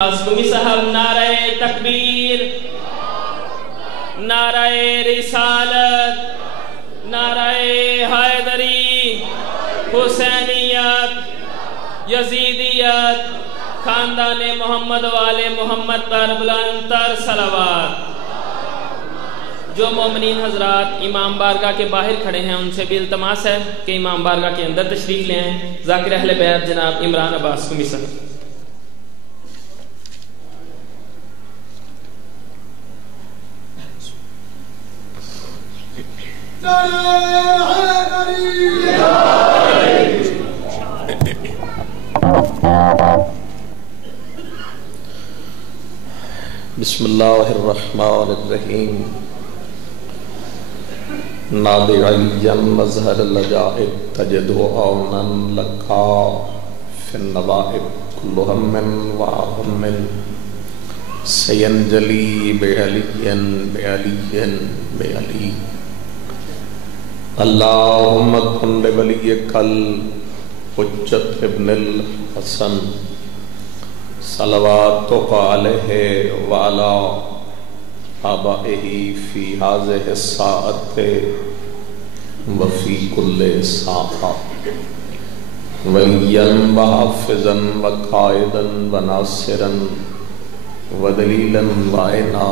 اسکمی صاحب نعرہ تکبیر، نعرہ رسالت، نعرہ حیدری، حسینیت، یزیدیت، خاندان محمد والے محمد پر بلند تر صلوات۔ جو مومنین حضرات امام بارگاہ کے باہر کھڑے ہیں ان سے بھی التماس ہے کہ امام بارگاہ کے اندر تشریف لے آئیں۔ ذاکر اہل بیت جناب عمران عباس اسکمی صاحب۔ بسم اللہ الرحمن الرحیم۔ نادعیا مظہر العجائب تجد عونا لکا فی النوائب کل ہم وہم سینجلی بعلی بعلی بعلی۔ اللہم کن لولیک الحجۃ ابن الحسن صلواتک علیہ وعلا آبائہ فی ہذہ الساعۃ وفی کل ساعہ ولییا وحافظا وقائدا وناصرا ودلیلا وعینا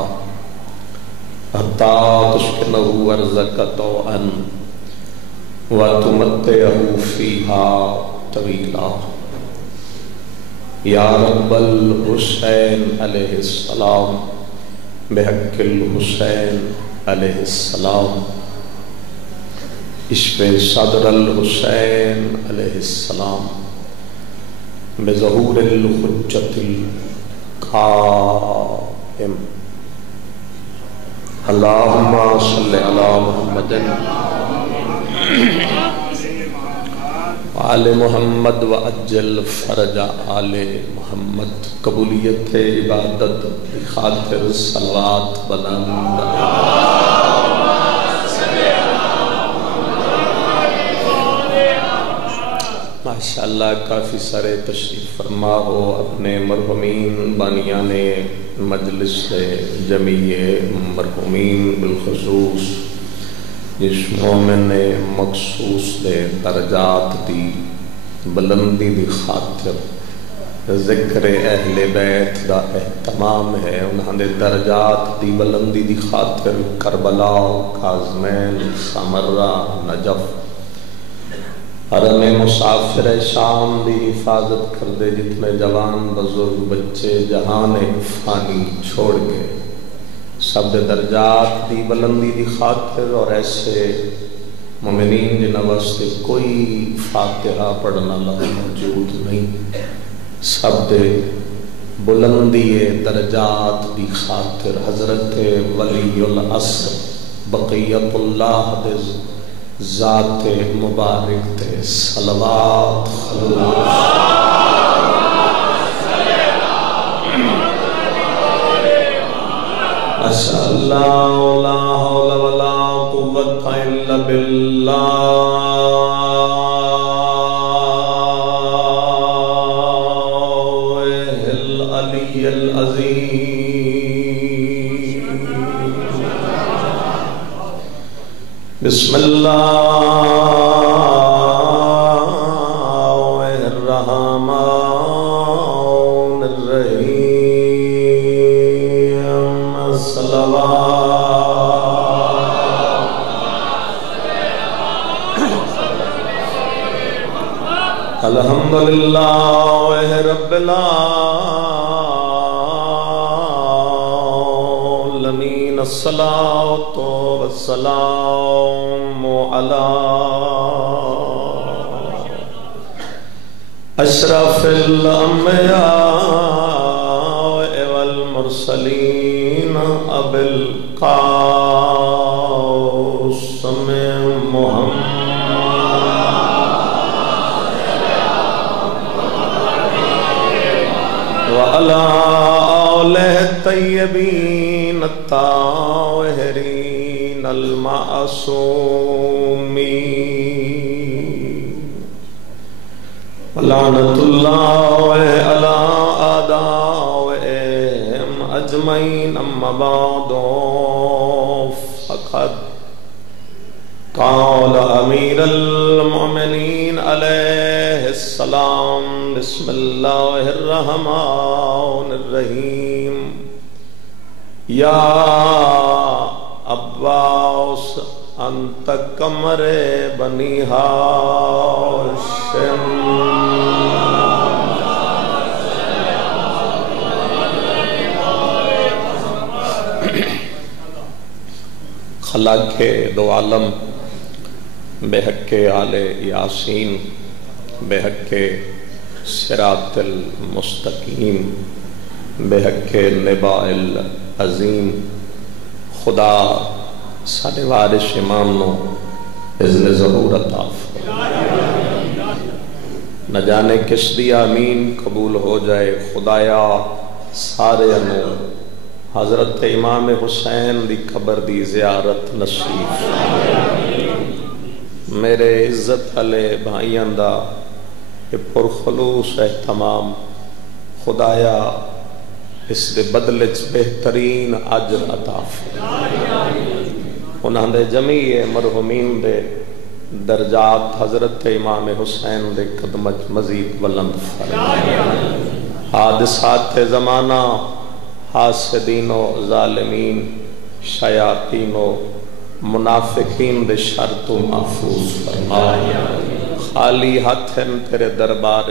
حتی تشکنہ ارضک طوعا وتمتعہ فیہا طویلا۔ یا رب الحسین علیہ السلام بحق الحسین علیہ السلام اشفِ صدر الحسین علیہ السلام بظہور الحجۃ القائم۔ اللہم صلی علی محمد آل محمد وعجل فرج آل محمد۔ قبولیت عبادت خاطر صلوات بلند۔ ماشاءاللہ کافی سارے تشریف فرما ہو اپنے مرحومین بانیان مجلس جمیع مرحومین بالخصوص جس مومن مخصوص دے درجات دی بلندی دی خاطر ذکر اہل بیت دا اہتمام ہے، انہاں دے درجات دی بلندی دی خاطر کربلا، کاظمین، سامرہ، نجف، حرم مسافر شام دی حفاظت کر دے جتنے جوان بزرگ بچے جہان فانی چھوڑ گئے، سب دے درجات دی بلندی دی خاطر اور ایسے مومنین جنہاں واسطے کوئی فاتحہ پڑھنا موجود نہیں، سب دے بلندی درجات دی خاطر حضرت ولی العصر بقیت اللہ دے ذات مبارک تے صلوات اللہ لا حول ولا قوة الا باللہ العلی العظیم۔ بسم اللہ الرحمن الرحیم۔ الحمدللہ رب العالمین، الصلاۃ والسلام علی اشرف الانبیاء والمرسلین ابی القاسم محمد وعلى آلہ الطیبین الطاہرین المعصومین۔ لعنت اللہ علی اعداء أجمعين أما بعد فقد قال أمير المؤمنين عليه السلام بسم الله الرحمن الرحيم يا عباس أنت قمر بني هاشم خلاق دو عالم بحق آل یاسین بحق صراط المستقیم بحق نباء العظیم خدا سارے وارث امام نو اذن ظہور عطا فرما نہ جانے کس دی آمین قبول ہو جائے خدایا سارے انو حضرت امام حسین دی قبر دی زیارت نصیب میرے عزت علیہ بھائیاں دا پرخلوص اہتمام خدایا اس دے بدلے بہترین اجر عطا فرما انہاں دے جمیع مرحومین دے درجات حضرت امام حسین دے قدمت مزید بلند فرما حادثات زمانہ حاسدین و ظالمین شیاطین و منافقین دے شر تو محفوظ فرما خالی ہاتھ ہیں تیرے دربار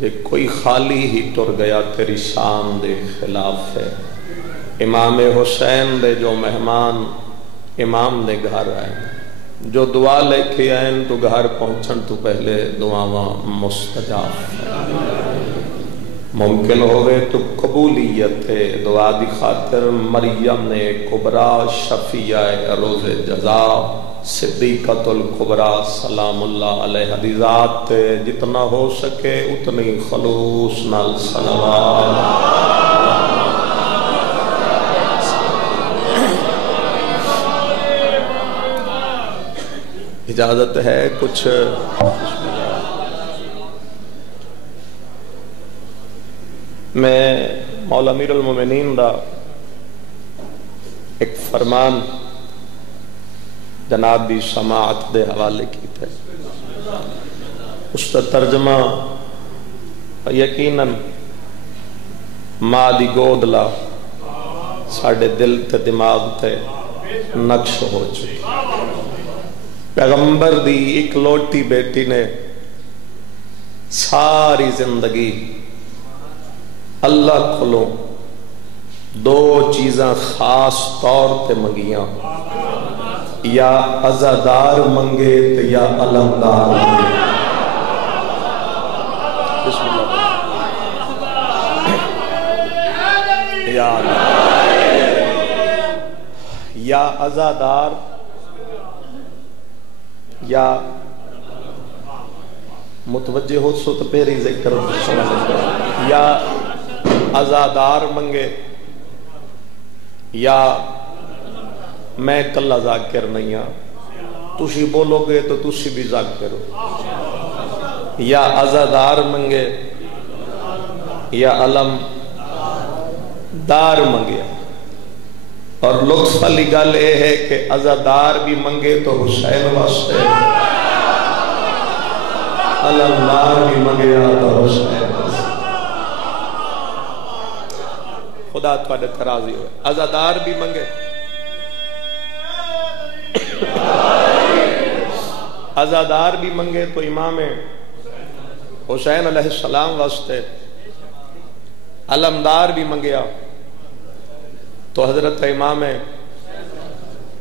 جے کوئی خالی ہی ٹر گیا تیری شان دے خلاف ہے امام حسین دے جو مہمان امام دے گھر آئے جو دعا لے کے آئیں تو گھر پہنچن تو پہلے دعاواں مستجاب ممکن ہوئے تو قبولیت دعا دی خاطر مریم نے کبرا شفیع روز جزا صدیقۃ الکبرا سلام اللہ علیہ حدیثات جتنا ہو سکے اتنی خلوص نال صلوات اجازت ہے کچھ میں مولا امیر المومنین دا ایک فرمان جناب دی سماعت دے حوالے کی تھے اس کا ترجمہ یقیناً ماں دی گود لا ساڑھے دل تے دماغ تے نقش ہو چکی پیغمبر دی ایک لوٹی بیٹی نے ساری زندگی اللہ کھلو دو چیزاں خاص طور تے منگیاں یا عزادار منگے تے یا علمدار منگے بسم اللہ یا عزادار یا متوجہ ہو سو تو پہری ذکر یا عزادار منگے یا میں کلا ذاکر نہیں ہاں تسی بولو گے تو تسی بھی ذاکر ہو یا عزادار منگے یا علم دار منگے اور لطف علی گل یہ ہے کہ عزادار بھی منگے تو حسین واسطے علمدار بھی منگے تو حسین خدا تواڈے تے راضی ہوئے عزادار بھی منگے عزادار بھی منگے تو امام حسین علیہ السلام واسطے علمدار بھی منگیا تو حضرت امام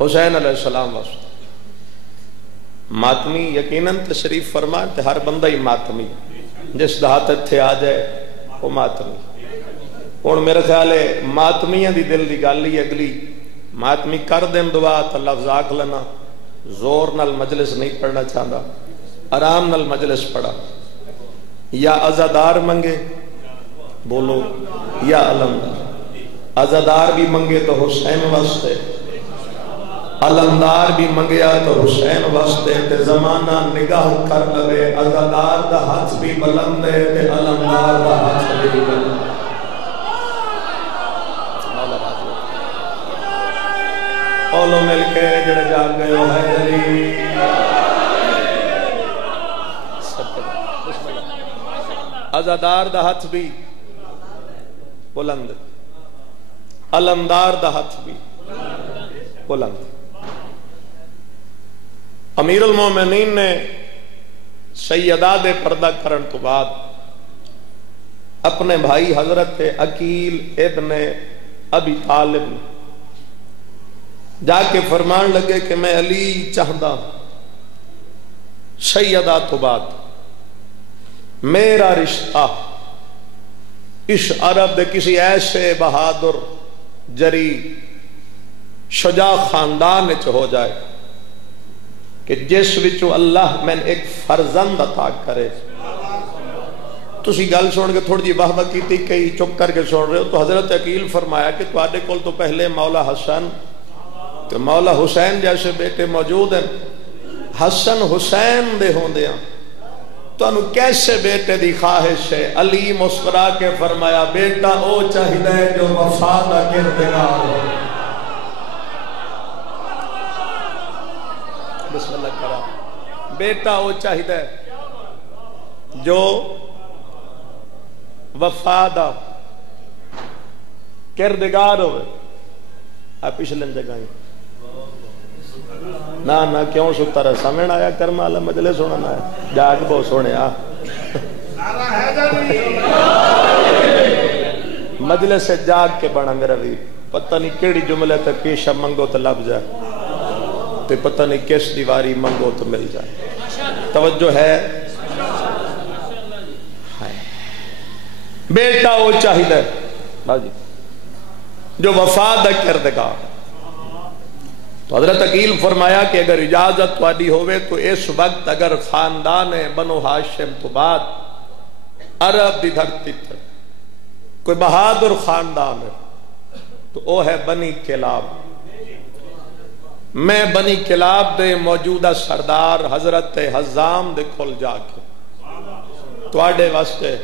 حسین علیہ السلام واسطے ماتمی یقیناً تشریف فرما تے ہر بندہ ہی ماتمی جس دہات تھے آ جائے وہ ماتمی اور میرے خیال ہے ماتمیاں دی دل دی گالی اگلی ماتمی کر دیں دعا تو لفظ آکھ لینا زور نال مجلس نہیں پڑھنا چاہتا آرام نال مجلس پڑھا یا عزادار منگے بولو یا علمدار عزادار بھی منگے تو حسین واسطے علمدار بھی منگیا تو حسین واسطے تے زمانہ نگاہ کر لے عزادار دا ہاتھ بھی بلند ہے تے علمدار دا ہاتھ بھی بلند کے جڑے جان گئے ہو حیدری عزادار دا ہاتھ بھی بلند علمدار دا ہاتھ بھی بلند امیر المومنین نے سیدہ دے پردہ کرن تو بعد اپنے بھائی حضرت عقیل ابن ابی طالب جا کے فرمان لگے کہ میں علی چاہتا سیدہ تو بعد میرا رشتہ اس عرب دے کسی ایسے بہادر جری شجاع خاندان وچ ہو جائے کہ جس وچوں اللہ میں ایک فرزند عطا کرے. تسی گل سن کے تھوڑی جی واہ واہ کیتی کئی چپ کر کے سن رہے ہو تو حضرت عقیل فرمایا کہ تواڈے کول تو پہلے مولا حسن تو مولا حسین جیسے بیٹے موجود ہیں. حسن حسین دے ہوندے ہیں تو انہوں کیسے بیٹے دی خواہش ہے؟ علی مسکرا کے فرمایا بیٹا او چاہیے جو وفادہ کردگار ہو. بسم اللہ کرا بیٹا او چاہیے جو وفادہ کردگار ہوئے. آپ پچھلے جگہیں نہ کیوں ستا رہا سمجھ آیا کرم والا مجلس سننا ہے جاگ بہت سونے مجلس سے جاگ کے بنا میرا بھی پتہ نہیں کیڑی جملے تک پیشہ منگو تو لب جائے تو پتہ نہیں کس دیواری منگو تو مل جائے. توجہ ہے بیٹا وہ چاہیے جو وفادہ کردگار. تو حضرت عقیل فرمایا کہ اگر اجازت وادی ہوئے تو اس وقت اگر خاندان بنو ہاشم تو بعد عرب دی دھرتی تھے کوئی بہادر خاندان ہے تو وہ ہے بنی کلاب. میں بنی کلاب دے موجودہ سردار حضرت حزام دے کھل جا کے تو آڈے واسطے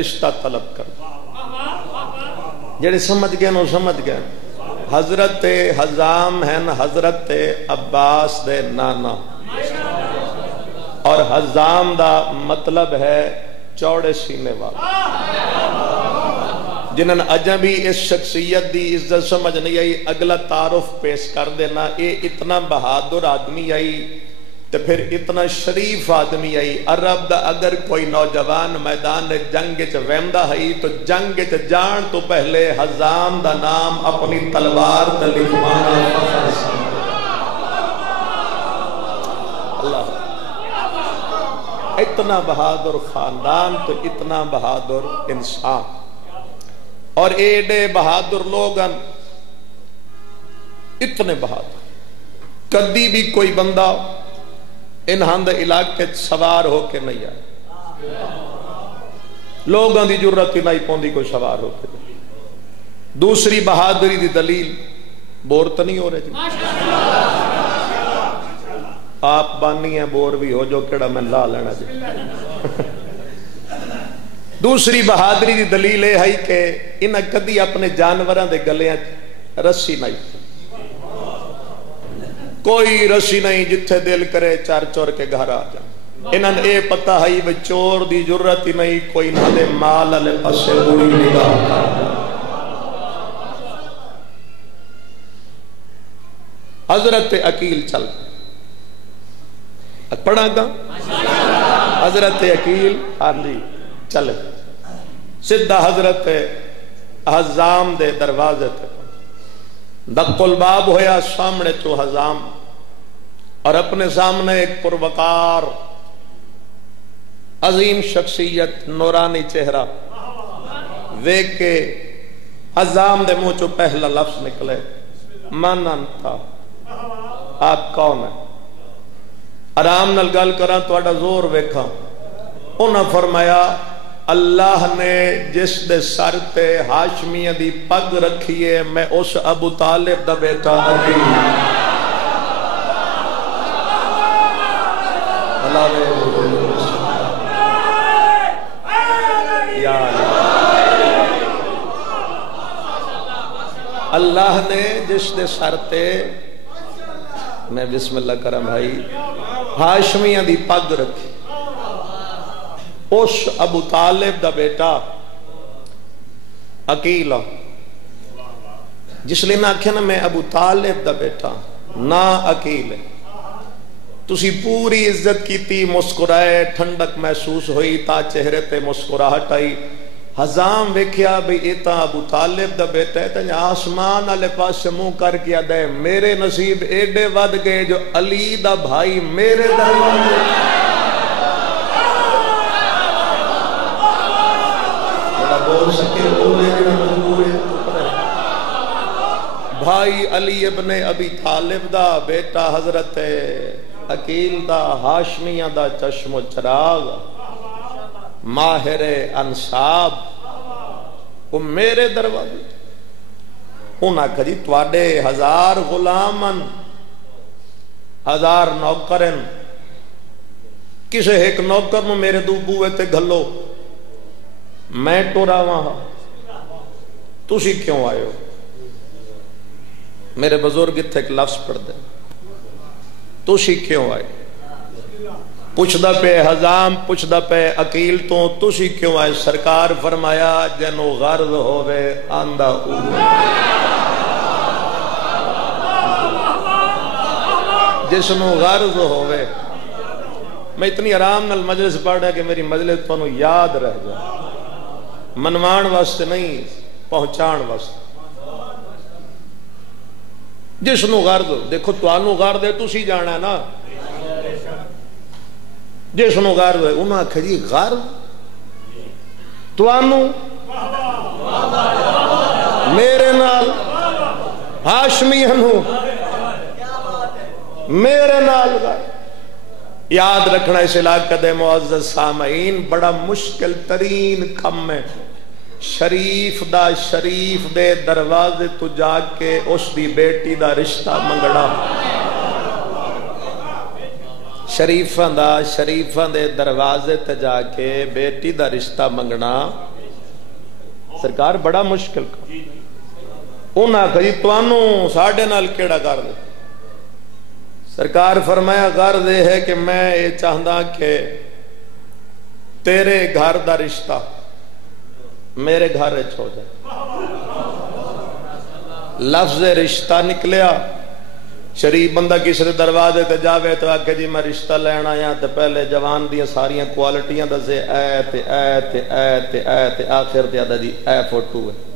رشتہ طلب کر جڑے سمجھ گئے نو سمجھ گئے. حضرت حزام ہیں حضرت عباس دے نانا اور حزام دا مطلب ہے چوڑے سینے والا. جنہاں اجنبی اس شخصیت دی عزت سمجھ نہیں آئی اگلا تعارف پیش کر دینا اے اتنا بہادر آدمی آئی تو پھر اتنا شریف آدمی آئی. عرب دا اگر کوئی نوجوان میدان جنگ چ ویندا ہے تو جنگ چ جان تو پہلے حزام دا نام اپنی تلوار تے لکھوانا اللہ. اتنا بہادر خاندان تو اتنا بہادر انسان اور ایڈے بہادر لوگن اتنے بہادر کدی بھی کوئی بندہ انہاں دے علاقے سوار ہو کے نہیں آئے. لوگاں دی جرت ہی نہیں پوندی کوئی سوار ہو کے. دوسری بہادری دی دلیل بور تو نہیں ہو رہے جی آپ بانی ہیں بور بھی ہو جو کیڑا میں لا لینا جی. دوسری بہادری دی دلیل ہے کہ انہاں کدی اپنے جانوراں دے گلیاں رسی نہیں کوئی رسی نہیں جتھے دل کرے چار چور کے گھر آ جائے. انہاں نے اے پتہ ہے بے چور دی جرت ہی نہیں کوئی نہ دے مال علی پسے بڑی نگاہ. حضرت عقیل چل پڑھا گا حضرت عقیل ہاں جی چلے سدھا حضرت حزام دے دروازے تک دق الباب ہویا سامنے تو حزام اور اپنے سامنے ایک پروکار عظیم شخصیت نورانی چہرہ ویک کے حزام دے منہ چو پہلا لفظ نکلے من انتا آپ کون ہے. آرام نال گل کراں تہاڈا زور ویکھاں. انہاں فرمایا اللہ نے جس دے سر تے ہاشمیہ دی پگ رکھیے میں اس ابو طالب دا بیٹا عقیل. اللہ نے جس دے سر تے میں بسم اللہ کرم بھائی ہاشمیاں دی پگ رکھی اس ابو طالب دا بیٹا عقیل جس لیے نہ آکھیا نا میں ابو طالب دا بیٹا نہ عقیل ہے تسی پوری عزت کی تھی مسکرائے ٹھنڈک محسوس ہوئی تا چہرے تے مسکراہٹ آئی حضام ویکھیا بھی ایتا ابو طالب دا بیٹا ہے تنیا آسمان آلے پاس سے منہ کر کیا دے میرے نصیب ایڈے ود گئے جو علی دا بھائی میرے دروازے بڑا بول سکے بولے جو مجبور ہے بھائی علی ابن ابی طالب دا بیٹا حضرت عقیل دا ہاشمیہ دا چشم و چراغ ماہر انصاب وہ میرے دروازے انہاں کہا جی تواڈے 1000 غلامن 1000 نوکرن کسے ایک نوکر نو میرے دو بوئے تے گھلو میں ٹورا وہاں تسی کیوں آئے ہو میرے بزرگ اتھے ایک لفظ پڑھ دے تسی کیوں آئے پوچھدا پہ حضام پوچھدا پہ عقیل تو تسی کیوں آئے سرکار فرمایا جنو غرض ہووے آندہ اوہ جسنو غرض ہووے میں اتنی آرام نال مجلس پڑھ رہا کہ میری مجلس تو یاد رہ جائے منوان واسطے نہیں پہنچان واسطے جسنو غرض دیکھو توانو غرض ہے تسی جانا ہے نا جسنو غرض ہے انہاں کہا جی غرض توانو میرے نال ہاشمی ہنو میرے نال غرض یاد رکھنا اس علاقہ دے معزز سامعین بڑا مشکل ترین کم ہے شریف دے دروازے تو جا کے اس دی بیٹی دا رشتہ منگڑا شریفاں دے دروازے تے جا کے بیٹی دا رشتہ منگنا سرکار بڑا مشکل کا انہاں کہی توانوں ساڑھے نال کیڑا کر دے سرکار فرمایا غرض یہ ہے کہ میں یہ چاہتا کہ تیرے گھر دا رشتہ میرے گھر ہو جائے لفظ رشتہ نکلیا شریف بندہ کسی دروازے تے جاوے تو آکھے جی میں رشتہ لینا یا تو پہلے جوان دیا ساریاں کوالٹیاں دسے اے تے اے تے اے تے اے تے آخر تے آدھا جی اے فوٹو ہے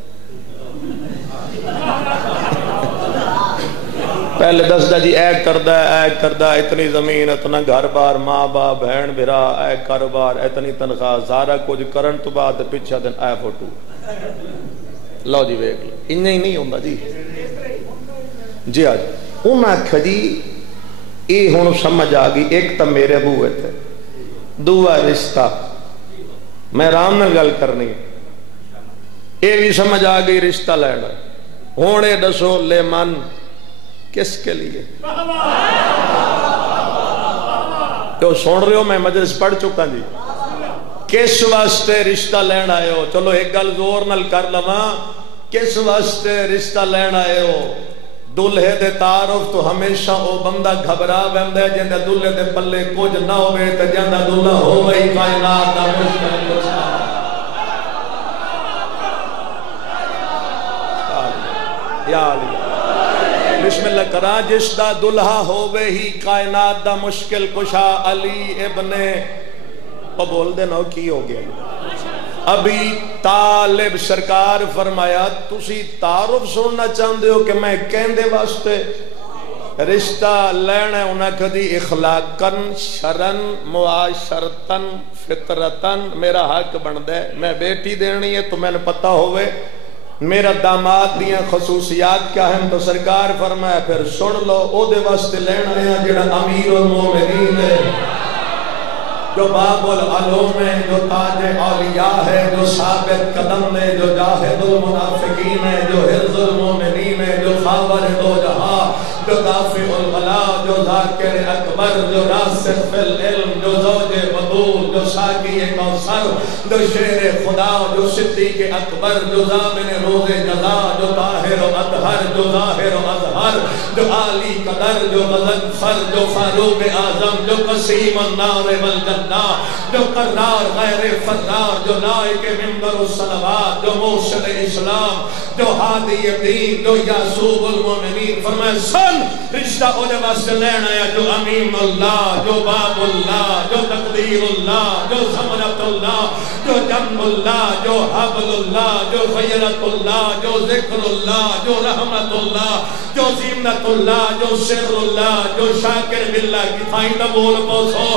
پہلے دسدا جی اے کردہ اتنی زمین اتنا گھر بار ماں باپ بہن بھرا اے کاروبار اتنی تنخواہ سارا کچھ کرن تو بعد پیچھے دن اے فوٹو لو جی ویکھ لو انہیں ہی نہیں ہوندا جی جی آج انہاں آکھیا جی اے ہن سمجھ آ گئی ایک تو میرے ابو تھے دوسرا رشتہ میں آرام نال گل کرنی اے بھی سمجھ آ گئی رشتہ لینا ہن اے دسو لے من کس کے لیے تو سن رہے ہو میں مجلس پڑھ چکا جی کس واسطے رشتہ لین آئے ہو چلو ایک گل زور نال کر لواں کس واسطے رشتہ لین آئے ہو دلہے دے تعارف تو ہمیشہ او بندہ گھبرا ویندا ہے جیندا دلہے دے پلے کچھ نہ ہوے تے جیندا دلہا ہوے ہی کائنات دا مشکل یا علی بسم اللہ کرا جس دا دلہا ہووے ہی کائنات دا مشکل کشا علی ابن بول دے نو کی ہو گیا ابھی طالب سرکار فرمایا تسی تعارف سننا چاہتے ہو کہ میں کہندے واسطے رشتہ لینا انہاں کدی اخلاقاً شرن معاشرتاً فطرتاً میرا حق بندے میں بیٹی دینی ہے تو میں نے پتہ ہوئے میرا داماد دیاں خصوصیات کیا ہیں تو سرکار فرمایا پھر سن لو او دے واسطے لینا ہے جڑا امیر المومنین ہے جو باب العلوم ہے جو تاج اولیاء ہے جو ثابت قدم ہے جو جاہد المنافقین ہے جو حرز المومنین ہے جو خاور دو جہاں جو دافع البلا جو ذاکر اکبر جو راسخ فی العلم جو زوج بدول جو ساقی کوثر جو شیر خدا جو صدیق اکبر جو ضامن روز جزا جو طاہر و اطہر جو ظاہر و اظہر اکبر، جو عالی قدر، جو غضنفر، جو فاروق اعظم، جو قسیم النار والجنہ، جو قرار غیر فرار، جو لائق منبر الصلوات، جو موصل اسلام، جو ہادی دین، جو یعصوب المومنین. فرمائے سن رشتہ اوہدے واسطے لینا ہے جو امیم اللہ، جو باب اللہ، جو تقدیر اللہ، جو زمرت اللہ، جو جنب اللہ، جو حبل اللہ، جو غیرت اللہ، جو ذکر اللہ، جو رحمت اللہ، جو زینت اللہ، جو سر اللہ، جو شاکر باللہ کی فائدہ بول پوسو،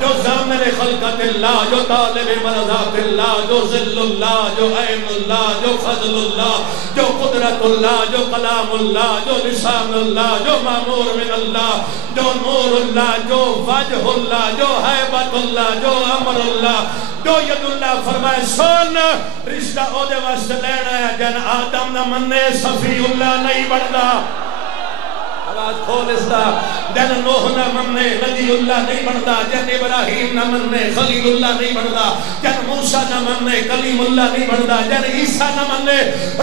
جو زامن خلقت اللہ، جو طالب مرضات اللہ، جو ذل اللہ، جو عین اللہ، جو فضل اللہ، جو قدرت اللہ، جو کلام اللہ، جو لسان اللہ، جو مامور من اللہ، جو نور اللہ، جو وجہ اللہ، جو حیبت اللہ، جو امر اللہ، جو ید اللہ. فرمائے سن رشتہ او دے واسطے لینا ہے جن آدم نہ مننے صفی اللہ نہیں بڑھتا. آواز کھول اس دا. جن نوح نہ مننے نبی اللہ نہیں بڑھتا. جن ابراہیم نہ مننے خلیل اللہ نہیں بڑھتا. جن موسیٰ نہ مننے کلیم اللہ نہیں بڑھتا. جن عیسیٰ نہ مننے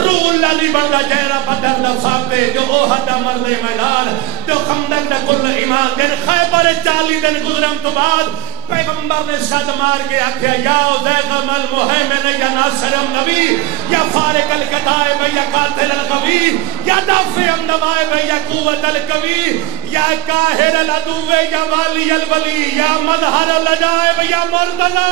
روح اللہ نہیں بڑھتا. جہرہ بدر دا فاقے جو اوہد دا مرد میدان جو خندق دا کل ایمان جن خیبر 40 دن گزرم تو بعد پیغمبر نے صد مار کے آکھیا یا عزیغم المحیمن یا ناصر النبی یا فارق القتائب یا قاتل القوی یا دافع النوائب یا قوت القوی یا قاہر العدو یا والی الولی یا مظہر العجائب یا مرتضی.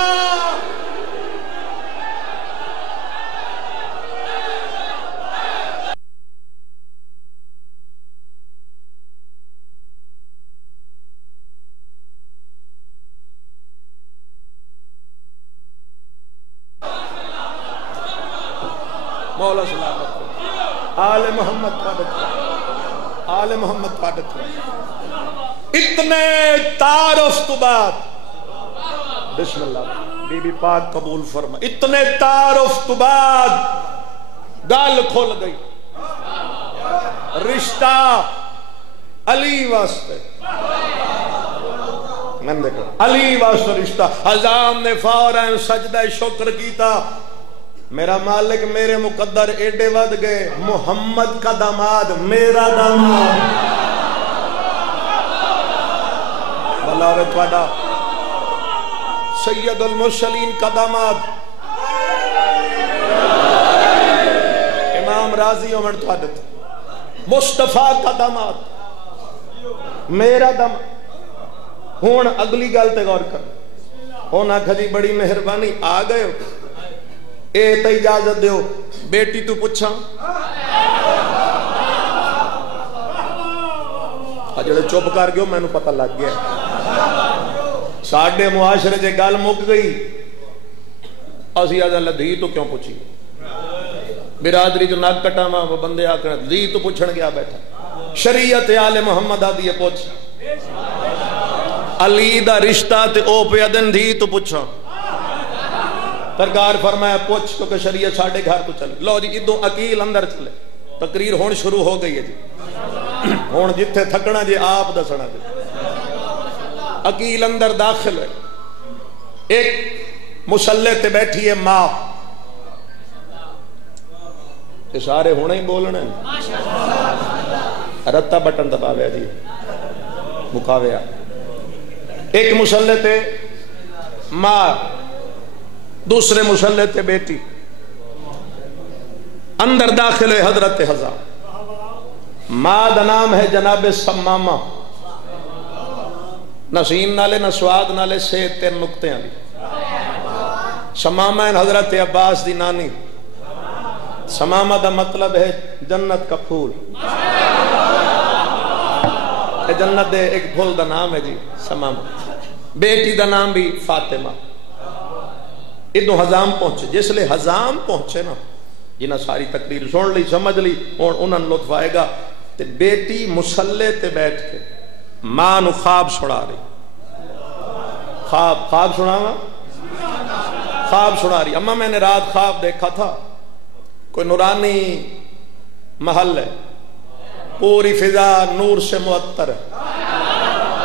مولا سلامت آل محمد پادت آل محمد پادت. اتنے تعارف تو بعد بسم اللہ بی بی پاک قبول فرما. اتنے تعارف تو بعد گال کھول گئی. رشتہ علی واسطے علی واسطے رشتہ. حضام نے فوراً سجدہ شکر کیتا. میرا مالک میرے مقدر ایڈے ود گئے. محمد کا داماد میرا داماد بلاوے توڑا سید المرسلین کا داماد امام راضی عمر توڑت مصطفیٰ کا داماد میرا داماد. ہون اگلی گالتے غور کر. ہونا کھجی بڑی مہربانی آ گئے ہو اے تے اجازت دیو بیٹی تو پوچھا جڑے چپ کر گئے میں نے پتہ لگ گیا. ساڈے معاشرے جے گل مک گئی اسی آدھا لدھی تو کیوں پوچھی. برادری جو ناک کٹاواں وہ بندے آ کر دھی تو پوچھن گیا بیٹھا. شریعت آل محمد آدھی ہے پوچھ علی دا رشتہ تے او پہ ادن دھی تو پوچھا. سرکار فرمایا پوچھ کیونکہ شریعت ساڑھے گھر تو چلے. لو جی ادھوں عقیل اندر چلے. تقریر ہون شروع ہو گئی ہے جی. ہون جتھے تھکنا جی آپ دسنا جی. عقیل اندر داخل ہے. ایک مسلح تے بیٹھی ہے ماں. اشارے ہونے ہی بولنے رتا بٹن دباویا جی مکاویا. ایک مسلح تے ماں دوسرے مسلح تے بیٹی. اندر داخل ہے حضرت حضا. ماں دا نام ہے جناب سمامہ. نہ سین نالے نہ سواد نالے سے تین نقطے آلی. سمامہ ان حضرت عباس دی نانی. سمامہ دا مطلب ہے جنت کا پھول. جنت دے ایک پھول دا نام ہے جی سمامہ. بیٹی دا نام بھی فاطمہ. ادھوں حضام پہنچے. جس لئے حضام پہنچے نا جنہ ساری تقریر سن لی سمجھ لی اور انہوں لطف آئے گا. تے بیٹی مسلح تے بیٹھ کے ماں نو خواب سنا رہی. خواب سنا گا خواب سنا رہی. اماں میں نے رات خواب دیکھا تھا کوئی نورانی محل ہے. پوری فضا نور سے معطر ہے.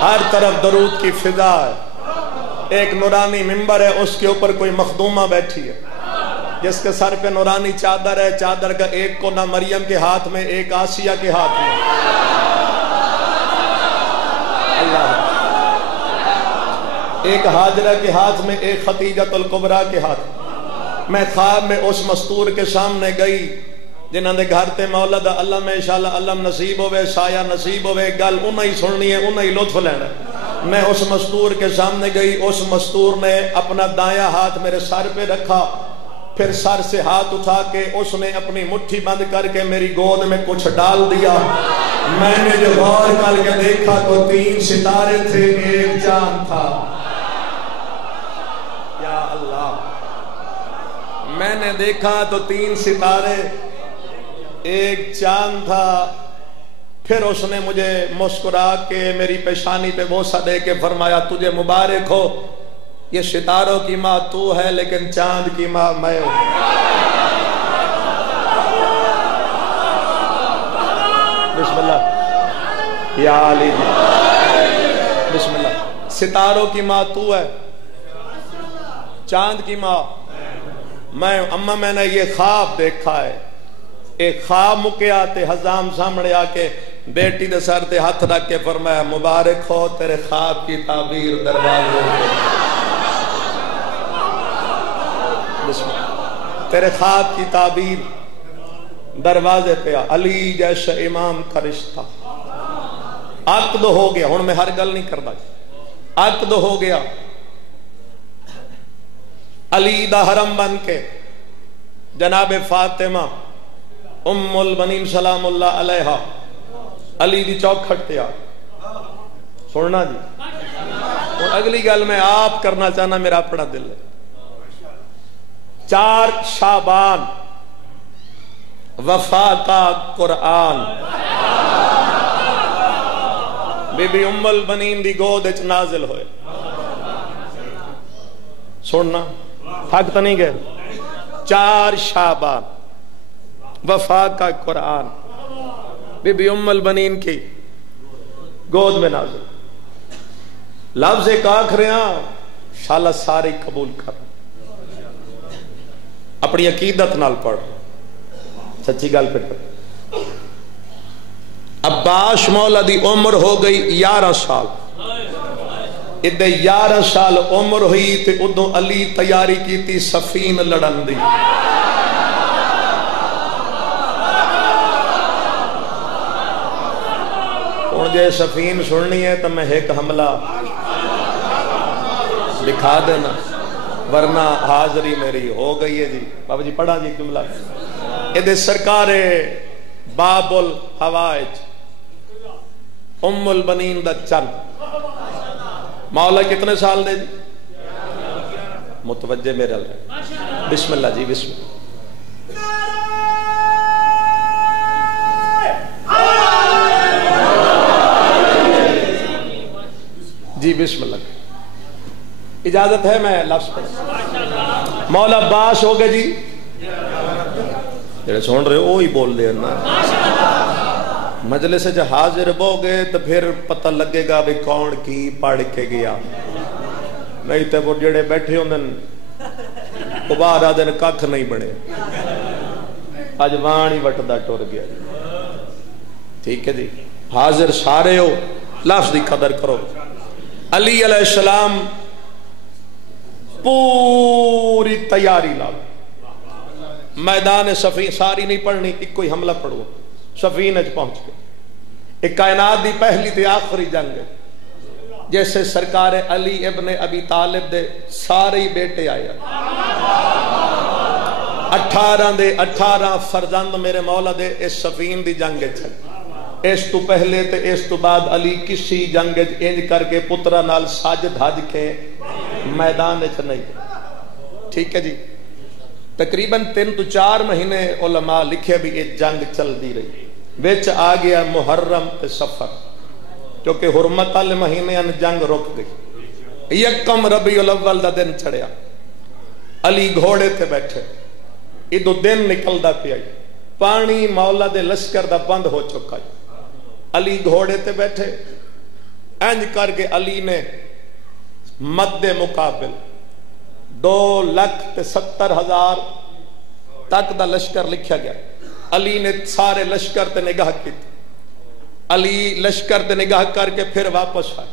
ہر طرف درود کی فضا ہے. ایک نورانی ممبر ہے اس کے اوپر کوئی مخدومہ بیٹھی ہے جس کے سر پہ نورانی چادر ہے. چادر کا ایک کونا مریم کے ہاتھ میں ایک آسیہ کے ہاتھ میں. ایک حاجرہ کے ہاتھ میں، ایک خدیجۃ الکبریٰ کے ہاتھ. میں خواب میں اس مستور کے سامنے گئی جنہاں دے گھر تے مولا دا علم ہے، انشاءاللہ علم نصیب ہوئے، سایہ نصیب ہوئے، گل انہاں ہی سننی ہے، انہاں ہی لطف لینا ہے. میں اس مستور کے سامنے گئی، اس مستور نے اپنا دایاں ہاتھ میرے سر پہ رکھا، پھر سر سے ہاتھ اٹھا کے اس نے اپنی مٹھی بند کر کے میری گود میں کچھ ڈال دیا. میں نے جو غور کر کے دیکھا تو 3 ستارے تھے، ایک چاند تھا. یا اللہ، میں نے دیکھا تو 3 ستارے، ایک چاند تھا. پھر اس نے مجھے مسکرا کے میری پیشانی پہ بوسہ دے کے فرمایا تجھے مبارک ہو، یہ ستاروں کی ماں تو ہے لیکن چاند کی ماں میں ہوں. بسم اللہ یا علی، بسم اللہ. ستاروں کی ماں تو ہے، چاند کی ماں میں. اما میں نے یہ خواب دیکھا ہے. ایک خواب مکیا تے حضام سامنے آ کے بیٹی دے سر تے ہاتھ رکھ کے فرمایا مبارک ہو تیرے خواب کی تعبیر دروازے پہ. تیرے خواب کی تعبیر دروازے پہ. علی جیسے امام کا رشتہ عقد ہو گیا. ہن میں ہر گل نہیں کردا، عقد ہو گیا. علی دا حرم بن کے جناب فاطمہ ام البنین سلام اللہ علیہا علی دی چوکھٹ تے آ. سننا جی، اور اگلی گل میں آپ کرنا چاہنا، میرا اپنا دل ہے. 4 شعبان وفا کا قرآن بی بی ام البنین دی گود وچ نازل ہوئے. سننا حق تو نہیں گئے. 4 شعبان وفا کا قرآن بی بی ام البنین کی گود میں نازل. لفظ ایک آخر شالا سارے قبول کر، اپنی عقیدت نال پڑھ، سچی گل پہ کر. عباس مولا دی عمر ہو گئی 11 سال. ادھے 11 سال عمر ہوئی تے ادھوں علی تیاری کی تھی سفین لڑن دی. ہن جے سفین سننی ہے تو میں ایک حملہ دکھا دینا، ورنہ حاضری میری ہو گئی ہے. جی بابا جی پڑھا جی جملہ. ادھے سرکار باب الحوائج ام البنین دا چند مولا کتنے سال دے جی؟ متوجہ میرے اللہ. بسم اللہ جی، بسم اللہ. جی بسم اللہ. اجازت ہے میں لفظ پڑھ. مولا عباس ہو گئے جی، جڑے سن رہے ہو وہی بول دے نا. مجلس جب حاضر ہو گئے تو پھر پتہ لگے گا بھی کون کی پڑھ کے گیا. نہیں تو وہ جڑے بیٹھے ہوندن وہ باہر آدھے کھ نہیں بنے، اج وان ہی وٹدا ٹر گیا. ٹھیک ہے جی، حاضر سارے ہو، لفظ دی قدر کرو. علی علیہ السلام پوری تیاری لال میدان صفین، ساری نہیں پڑھنی، ایک کوئی حملہ پڑھو. صفین اچ پہنچ گئے. ایک کائنات دی پہلی تے آخری جنگ ہے. جیسے سرکار علی ابن ابی طالب دے سارے ہی بیٹے آئے، 18 دے 18 فرزند میرے مولا دے اس سفین دی جنگ چل. اس تو پہلے تے اس تو بعد علی کسی جنگ انج کر کے پترا نال ساج دھج کے میدان وچ نہیں. ٹھیک ہے جی. تقریباً 3 تو 4 مہینے علماء لکھے بھی یہ جنگ چل دی رہی. وچ آ گیا محرم تے صفر، کیونکہ حرمت والے مہینے ان جنگ رک گئی. یکم ربیع الاول دا دن چڑھیا. علی گھوڑے تے بیٹھے، ادو دن نکلدا پیا، پانی مولا دے لشکر دا بند ہو چکا. علی گھوڑے تے بیٹھے، انج کر کے علی نے مد مقابل 2,70,000 تک دا لشکر لکھا گیا. علی نے سارے لشکر تے نگاہ کی. علی لشکر تے نگاہ کر کے پھر واپس آئے.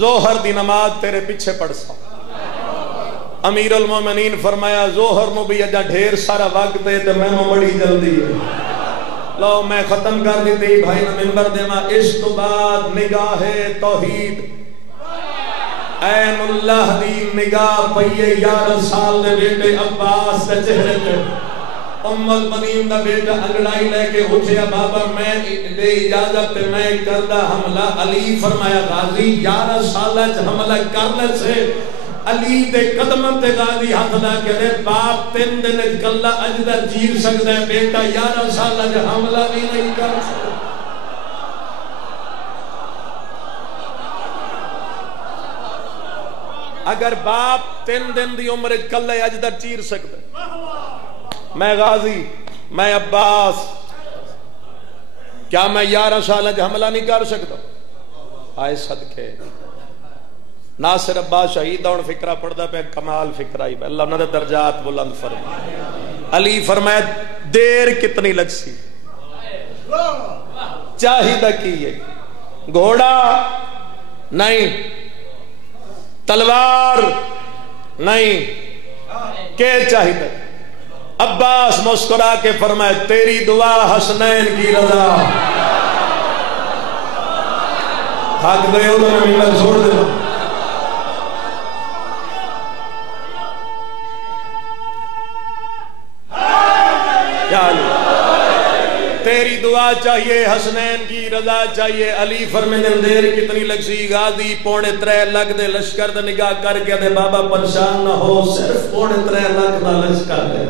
ظہر دی نماز تیرے پیچھے پڑھ سا. امیر المومنین فرمایا ظہر نو بھی اجا ڈھیر سارا وقت ہے تے مینوں بڑی جلدی ہے. لو میں ختم کر دیتی بھائی نے منبر دیما. اس تو بعد نگاہ توحید این اللہ دی نگاہ پئیے 11 سال دے بیٹے عباس دے چہرے تے. ام المنین دا بیٹا انگڑائی لے کے اٹھیا بابا میں دے اجازت تے میں کردا حملہ. علی فرمایا غازی 11 سال وچ حملہ کرنے سے علی دے قدماں تے غازی ہاتھ لا کے دے باپ 3 دن وچ کلا اجدا چیر سکدا ہے بیٹا 11 سال وچ حملہ بھی نہیں کر سکدا. اگر باپ 3 دن دی عمر وچ کلا اجدا چیر سکدا میں غازی میں عباس کیا میں 11 سال وچ حملہ نہیں کر سکتا. آئے صدقے ناصر عباس شہید اور فکرہ پڑھدا پہ کمال فکرہ ہی اللہ انہاں دے درجات بلند فرمائے. علی فرمایا دیر کتنی لگ سی چاہیدہ کی ہے گھوڑا نہیں تلوار نہیں کہ چاہیدہ. عباس مسکرا کے فرمایا تیری دعا حسنین کی رضا. تھک گئے ہو تو میں ملت چھوڑ دے. تیری دعا چاہیے حسنین کی رضا چاہیے. علی فرماتے دیر کتنی لگ سی. غازی 2.5 لاکھ دے لشکر دے نگاہ کر کے دے بابا پریشان نہ ہو صرف 2.5 لاکھ دا لشکر دے.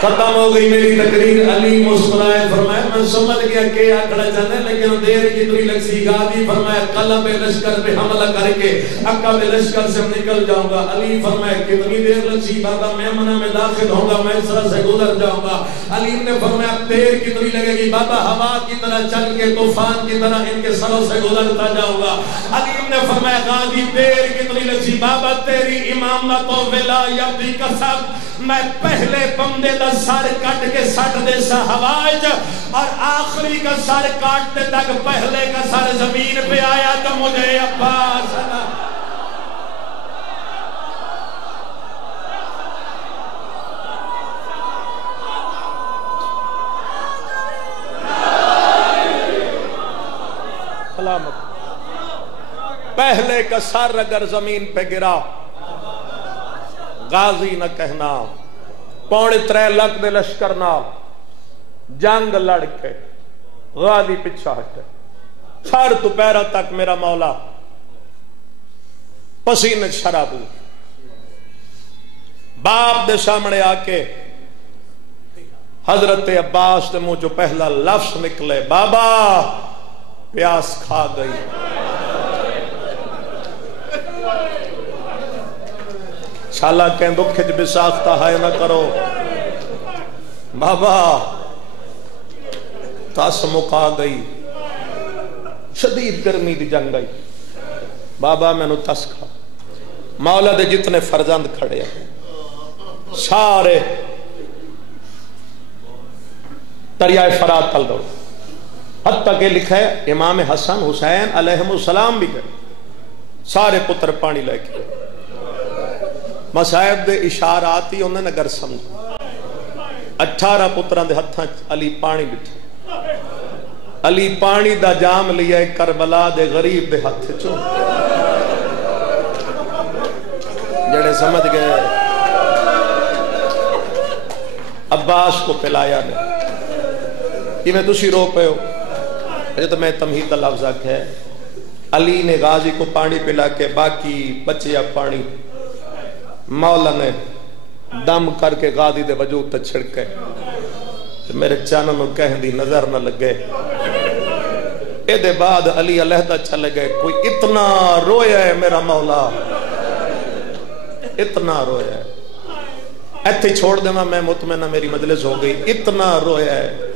ختم ہو گئی میری تقریر. علی مسکرائے فرمایا میں سمجھ گیا کہ آکڑا چاہتے ہیں لیکن دیر کتنی لگ سی. غازی فرمایا قلب لشکر پہ حملہ کر کے عقب لشکر سے نکل جاؤں گا. علی فرمایا کتنی دیر لگ سی. بابا میں منہ میں داخل ہوں گا میں اس طرح سے گزر جاؤں گا. علی نے فرمایا دیر کتنی لگے گی. بابا ہوا کی طرح چل کے طوفان کی طرح ان کے سروں سے گزرتا جاؤں گا. علی نے فرمایا غازی دیر کتنی لگ سی. بابا تیری امامت و ولایت کی قسم میں پہلے بندے دا سر کٹ کے سٹ دے سا ہوائج اور آخری کا سر کاٹتے تک پہلے کا سر زمین پہ آیا تو مجھے عباس پہلے کا سر اگر زمین پہ گرا غازی نہ کہنا 3.5 لاکھ دے لشکر نہ جنگ لڑ کے غازی پچھا ہٹے. سر تو پیرا تک میرا مولا پسینے شرابو. باپ دے سامنے آ کے حضرت عباس دے منہ جو پہلا لفظ نکلے بابا پیاس کھا گئی. شالا کہیں دکھج بھی ساختہ ہے نہ کرو بابا تاس مکا گئی شدید گرمی دی جنگ گئی. بابا میں نو تس کھا. مولا دے جتنے فرزند کھڑے ہیں سارے دریائے فرات تل دو. حتیٰ کہ لکھا ہے امام حسن حسین علیہ السلام بھی گئے سارے پتر پانی لے کے. مصائب دے اشارات ہی انہیں نگر سمجھ. 18 پتران دے ہتھاں علی پانی بٹھے. علی پانی دا جام لیا کربلا دے غریب دے ہتھ چو جڑے سمجھ گئے. عباس کو پلایا نے یہ میں تسی رو پہ ہو. تو میں تمہید دا لفظ ہے. علی نے غازی کو پانی پلا کے باقی بچیا پانی مولا نے دم کر کے غازی دے وجود تے چھڑکے. میرے چانوں نو کہن دی نظر نہ لگے. اے دے بعد علی علیحدہ چلے گئے. کوئی اتنا رویا ہے میرا مولا اتنا رویا ہے. ایتھے چھوڑ دینا میں مطمئنہ میری مجلس ہو گئی. اتنا رویا ہے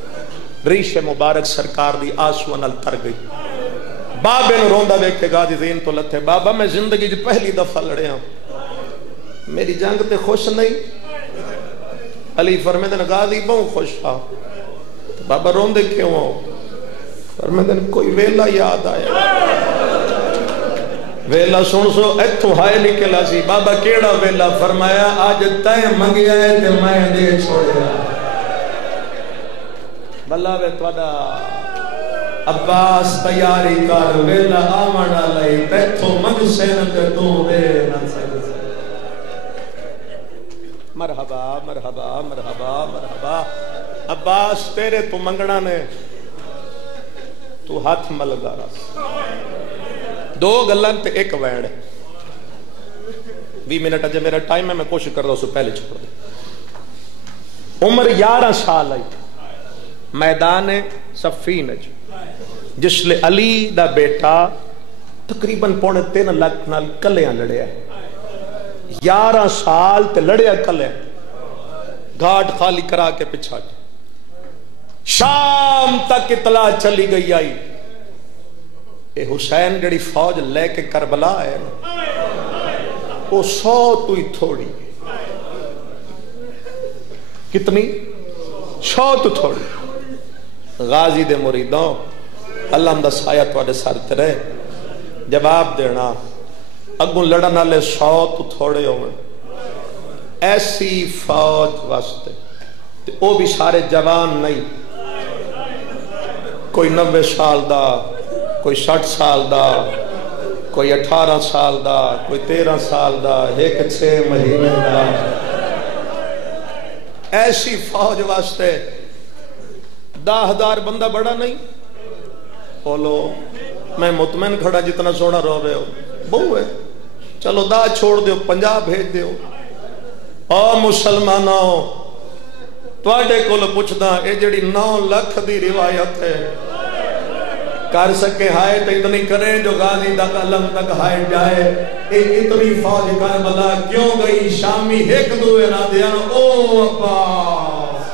ریش مبارک سرکار دی آنسو نال تر گئی. بابے نو روندا ویکھ کے غازی زین تو لتھے. بابا میں زندگی جو پہلی دفعہ لڑے ہوں میری جنگ تے خوش نہیں. علی فرمیدن غازی بہت خوش تھا. بابا روندے کیوں ہو؟ فرمیدن کوئی ویلا یاد آیا ویلا سن سو ایتھو ہائے نکلا سی بابا کیڑا ویلا فرمایا آج تے منگیا ہے تے میں دے چھوڑیا بلا وے تواڈا عباس تیاری کر ویلا آمن لئی تیتھو منگ سین تے تو دے نہ سکے مرحبا مرحبا مرحبا مرحبا عباس تیرے تو منگنا نے تو ہاتھ ملگا رس دو گلن تے ایک وینڈ 20 منٹ اجے میرا ٹائم ہے میں کوشش کر رہا ہوں پہلے چھوڑ دے عمر 11 سال آئی میدان صفین جس لئے علی دا بیٹا تقریباً 3.5 لاکھ نال کلیاں لڑیا 11 سال تے لڑیا کلیاں گھاٹ خالی کرا کے پچھا شام تک اطلاع چلی گئی آئی اے حسین جڑی فوج لے کے کربلا ہے وہ 100 تو ہی تھوڑی کتنی 100 تو تھوڑی غازی دے مریدوں اللہ ہم دا سایہ توڑے سار ترے جواب دینا اگوں لڑن والے 100 تو تھوڑے ہوئے ایسی فوج واسطے وہ بھی سارے جوان نہیں کوئی 90 سال دا کوئی 60 سال دا کوئی 18 سال دا کوئی 13 سال دا ایک 6 مہینے دا ایسی فوج واسطے 10,000 بندہ بڑا نہیں بولو میں مطمئن کھڑا جتنا سونا رو رہے ہو بہو ہے چلو 10 چھوڑ دیو 50 بھیج دیو او مسلمانوں تواڈے کول پوچھدا اے جڑی 9 لاکھ دی روایت ہے کر سکے ہائے تو اتنی کریں جو غازی دا قلم تک ہائے جائے اتنی فوج کربلا کیوں گئی شامی ایک دوئے نہ دیا او عباس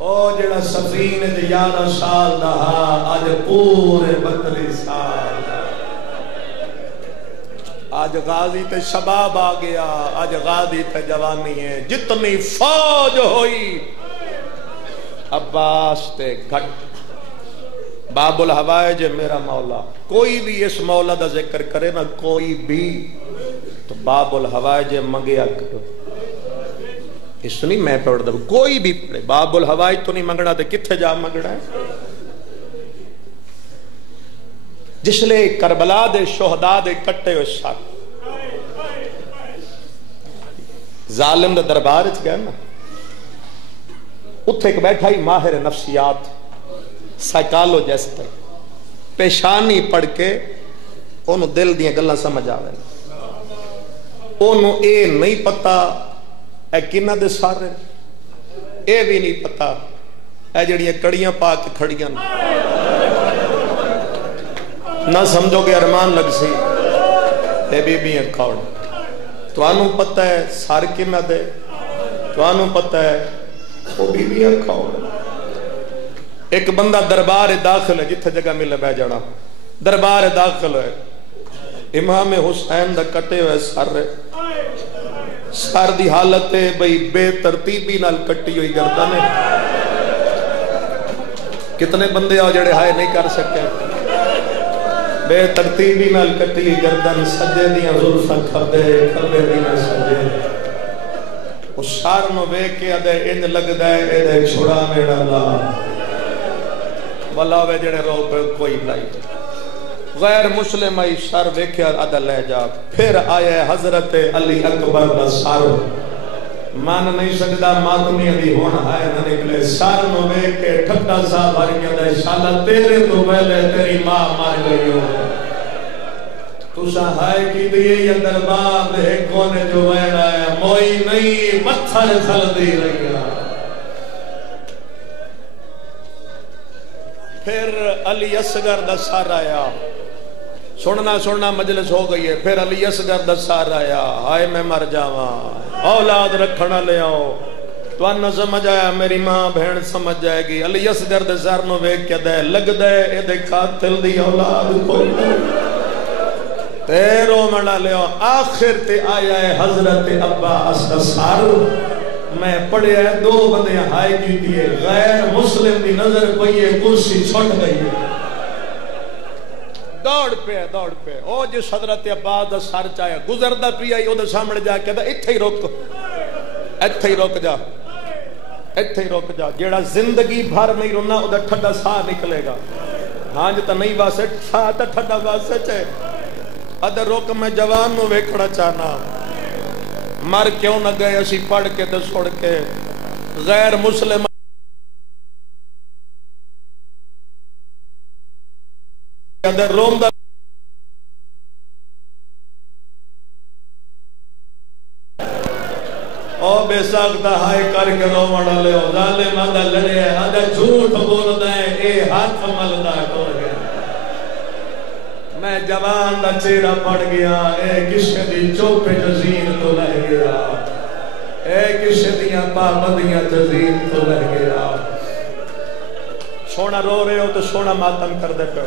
او جڑا صفین 11 سال دا آج پورے 32 سال آج غازی تے شباب آ گیا آج غازی تے جوانی ہے جتنی فوج ہوئی عباس تے گھٹ باب الحوائج میرا مولا کوئی بھی اس مولا دا ذکر کرے نا کوئی بھی تو باب الحوائج منگیا کرو اس نہیں میں پڑھ دا کوئی بھی پڑھے باب الحوائج تو نہیں منگنا تے کتھے جا منگنا ہے جس لئے کربلا دے شہداء دے کٹے ہوئے ساتھ ظالم دے دربار اچھ گئے نا اتھے ایک بیٹھا ہی ماہر نفسیات سائیکالوجسٹ پیشانی پڑھ کے انہوں دل دیا گلہ سمجھ آوے انہوں اے نہیں پتا اے کنہ دے سارے اے بھی نہیں پتا اے جڑیاں کڑیاں پاک کھڑیاں نہ سمجھو کہ ارمان لگ سی اے بی بھی کھوڑ تو انہوں پتا ہے سار کنہ دے تو انہوں پتا ہے وہ بی بی کھوڑ ایک بندہ دربار داخل ہے جتھے جگہ ملے بہ جانا دربار داخل ہے امام حسین دا کٹے ہوئے سر دی حالت ہے بھئی بے ترتیبی نال کٹی ہوئی گردن ہے کتنے بندے آؤ جڑے ہائے نہیں کر سکتے بے ترتیبی نال کٹی ہوئی گردن سجے دیاں زلفاں کھبے کھبے دیاں سجے اس سار نو بے کے ادھے ان لگ دائے ادھے چھوڑا میڑا لا واللہ وے جڑے رو پہ کوئی لائی غیر مسلم آئی سر ویکھیا ادھا لے جا پھر آئے حضرت علی اکبر دا سر مان نہیں سکتا ماتمی دی ہون آئے نہ نکلے سر نو بے کے ٹھٹا سا بھر گیا دے شالا تیرے تو پہلے تیری ماں مار گئی ہو تو سہائے کی دیئے یا دربار دے کونے جو وین آیا موئی نہیں متھر کھل دی رہی پھر علی اصغر دا سار آیا سننا مجلس ہو گئی ہے پھر علی اصغر دا سار آیا آئے میں مر جاواں اولاد رکھنا لے آؤ تو انہ سمجھ آیا میری ماں بہن سمجھ جائے گی علی اصغر دے سار نو ویک کے دے لگ دے اے دے قاتل دی اولاد کوئی تیرو مڑا لے آؤ آخر تے آیا ہے حضرت عباس دا سار میں پڑھے ہیں 2 بندے ہائے کی دیئے غیر مسلم دی نظر پئیے کرسی چھوٹ گئی دوڑ پہ او جس حضرت عباس دا سر چایا گزردا پیا او دے سامنے جا کے ایتھے ہی رک جا جیڑا زندگی بھر نہیں رونا او دا ٹھڈا سا نکلے گا ہاں جی تا نہیں واسے سا تا ٹھڈا واسے چے ادھر رک میں جوان نو ویکھنا چاہنا مر کیوں نہ گئے اسی پڑھ کے تے سڑ کے غیر مسلم ادھر روندہ او بے ساکتا ہائے کر کے رومڑا لے ہو ظالم آدھا لڑے ہے آدھا جھوٹ بول دائیں اے ہاتھ ملدہ ٹور گیا میں جوان دا چہرہ پڑ گیا اے کشے دی چوپے جزین تو لہ گیا اے کشے دیاں پابندیاں جزین تو لہ گیا سونا رو رہے ہو تو سونا ماتم کر دے پہ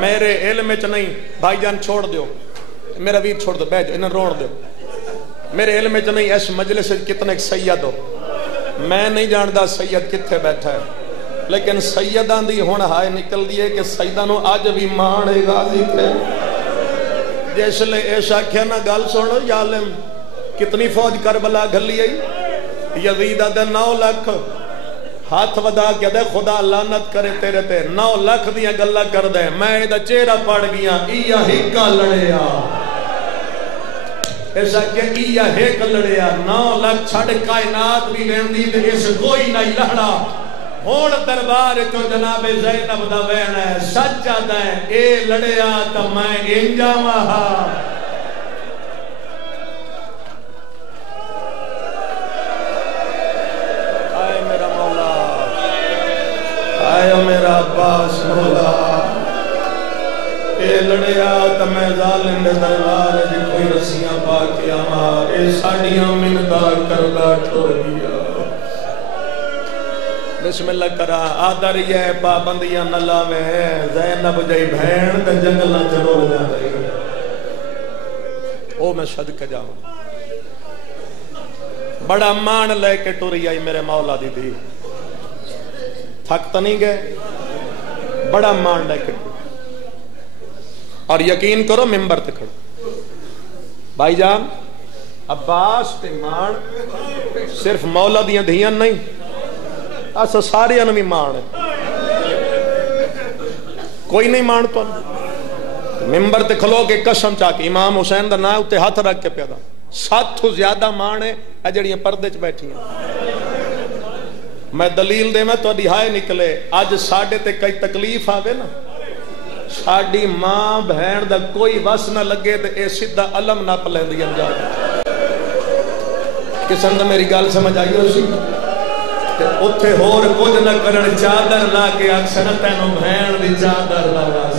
میرے علم میں نہیں بھائی جان چھوڑ دیو میرا ویر چھوڑ دو بیٹھ انہیں روڑ دیو میرے علم میں نہیں اس مجلس کتنے ایک سید ہو میں نہیں جاندا سید کتھے بیٹھا ہے لیکن سیدان دی ہون ہائے نکل دیئے کہ سیدانوں آج بھی مانے غازی تھے جیسے لے ایسا کیا نا گال سوڑو یا علم کتنی فوج کربلا گھلی ہے یزیدہ دے 9 لاکھ ہاتھ ودا کے دے خدا لعنت کرے تیرے تے 9 لاکھ دیاں گلہ کر دے میں دا چہرہ پڑ گیا ایا ہکا لڑیا ایسا کہ ایا ہک لڑیا 9 لاکھ چھڑ کائنات بھی ویندی تے اس کوئی نہیں لڑا ہون دربار تو جناب زینب دا وین ہے سچ آدھا ہے اے لڑیا تا میں انجا وہا آئے میرا عباس مولا اے لڑیا تا میں ظالم دے دربار جی کوئی رسیاں پا کے آما اے ساڑیاں منتا کردہ ٹھوڑ گیا بسم اللہ کرا آدھر یہ پابندیاں نلا میں زینب جائی بھین تے جنگلہ چلو جا رہی او میں صدقہ جاؤں بڑا مان لے کے ٹوری آئی میرے مولا دی دی تھک تو نہیں گئے بڑا مان لے کے اور یقین کرو ممبر تے کھڑو بھائی جان عباس تے مان صرف مولا دیاں دھیاں نہیں ایسا سارے انہوں مان ہے کوئی نہیں مان تو ممبر تے کھلو کے قسم چاہ کے امام حسین دا نائے اتے ہاتھ رکھ کے پیدا 7 زیادہ مان ہے اجڑیاں پردے چ بیٹھی ہیں میں دلیل دے میں تو دہائے نکلے آج ساڑھے تے کئی تکلیف آوے نا ساڑھی ماں بہن دا کوئی وس نہ لگے تے اے سدھا علم نہ پلیں دی انجام کسن دا میری گال سمجھ آئی ہو سی کہ اتھے ہور کچھ نہ کرن چادر لا کے اکثر تینوں بہن دی چادر لاواز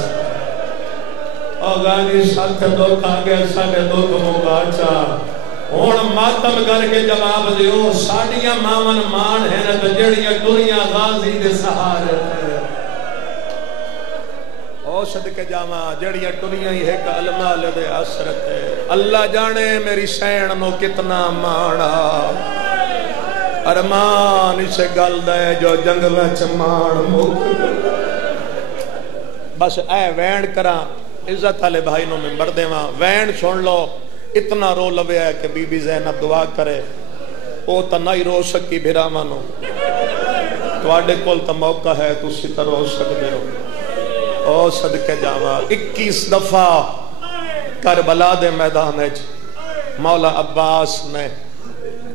آغانی ساتھ دکھ آگے ساڑھے دکھ مقاچا ہون ماتم کر کے جواب دیو ساڑیاں مامن مان ہے نا جڑیاں ٹوریاں غازی دے سہارے ہیں او صدقے جاما جڑیاں ٹوریاں ہی ایک علماء دے اثرت ہے اللہ جانے میری سین نو کتنا مانا ارمان اسے گل دے جو جنگل چمان مک بس اے وین کرا عزت والے بھائی نو ممبر دیواں وین سن لو اتنا رو لوے ہے کہ بی بی زینب دعا کرے او تا نہیں رو سکی بھیرا مانو تو آڈے کول تا موقع ہے تو اسی تا رو سکتے ہو او صدقے جاوا 21 دفعہ کربلا دے میدان ہے مولا عباس نے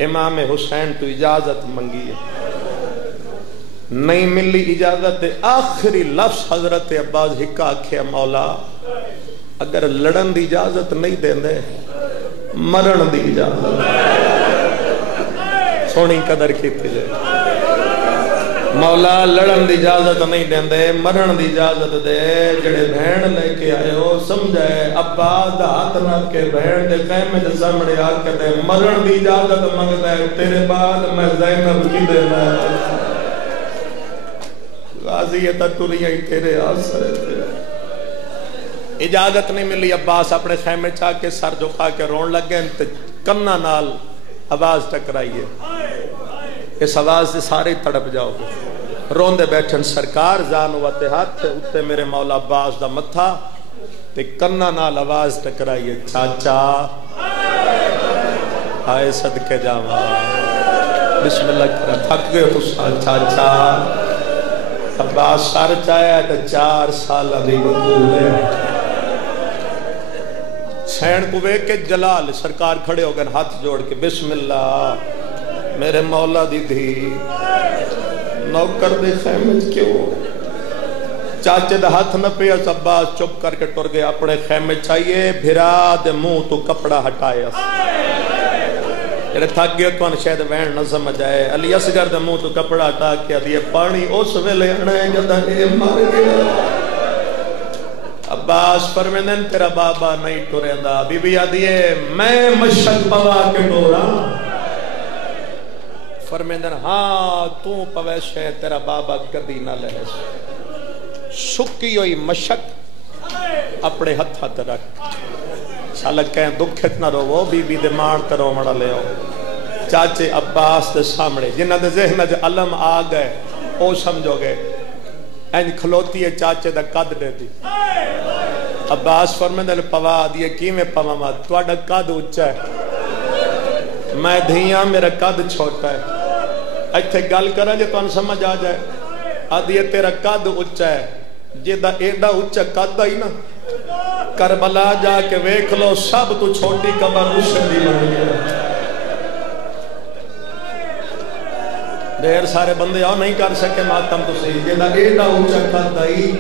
امام حسین تو اجازت منگی ہے نہیں ملی اجازت آخری لفظ حضرت عباس ہکا کھے مولا اگر لڑن دی اجازت نہیں دیں دے مرن دی اجازت سونی قدر کی تھی مولا لڑن دی اجازت نہیں دیں دے مرن دی اجازت دے جڑے بہن لے کے آئے ہو سمجھے عباس دا ہاتھ نہ کے بہن دے قیمے دے سامنے آ کے دے مرن دی اجازت منگتا ہے تیرے بعد میں زینب کی دے میں غازی تطوریاں ہی تیرے آسرے تھے اجازت نہیں ملی عباس اپنے خیمے چاہ کے سر جھکا کے رون لگ گئے کنا نال آواز ٹکرائیے اس آواز سے سارے تڑپ جاؤ گے رون دے بیٹھن سرکار زان واتے ہاتھ تھے اتے میرے مولا عباس دا متھا تے کنا نال آواز ٹکرائیے چاچا آئے صدقے جاواں بسم اللہ کرا تھک گئے تو چاچا عباس سر چاہیا تو 4 سال دی وقوع ہے سین کو وے کے جلال سرکار کھڑے ہو گئے ہاتھ جوڑ کے بسم اللہ میرے مولا دی دھی نوکر دے خیمے کیوں چاچے دا ہاتھ نہ پیا عباس چپ کر کے ٹر گئے اپنے خیمے چاہیے بھرا دے منہ تو کپڑا ہٹایا جڑے تھک گئے تو شاید وین نہ سمجھ آئے علی اصغر دے منہ تو کپڑا ہٹا کے دیے پانی اس ویلے آنا ہے جدا اے مر گیا عباس فرمیندن تیرا بابا نہیں ٹریندا بی بی آدھیے میں مشک پوا کے ٹورا فرمیندن ہاں تو پویشے تیرا بابا کدی نہ لے سکی ہوئی مشک اپنے ہتھ رکھ سالک کہیں دکھت نہ رو بی بی دے مان کرو مڑا لے ہو چاچے عباس دے سامنے جنہ دے ذہن جو علم آ گئے او سمجھو گے این کھلوتی ہے چاچے دا قد دے دی عباس فرمیندن پوا دیئے کی میں پوا مات توڑا قد اچھا ہے میں دھیاں میرا قد چھوٹا ہے ایتھے گل کرا جے تو ان سمجھ آ جائے آدھیے تیرا قد اچھا ہے جیدہ ایڈا اچھا قد آئی نا کربلا جا کے ویکھ لو سب تو چھوٹی قبر اس دی بنی ہے دیر سارے بندے آؤ نہیں کر سکے ماتم تو صحیح جیدہ ایڈا اچھا قد آئی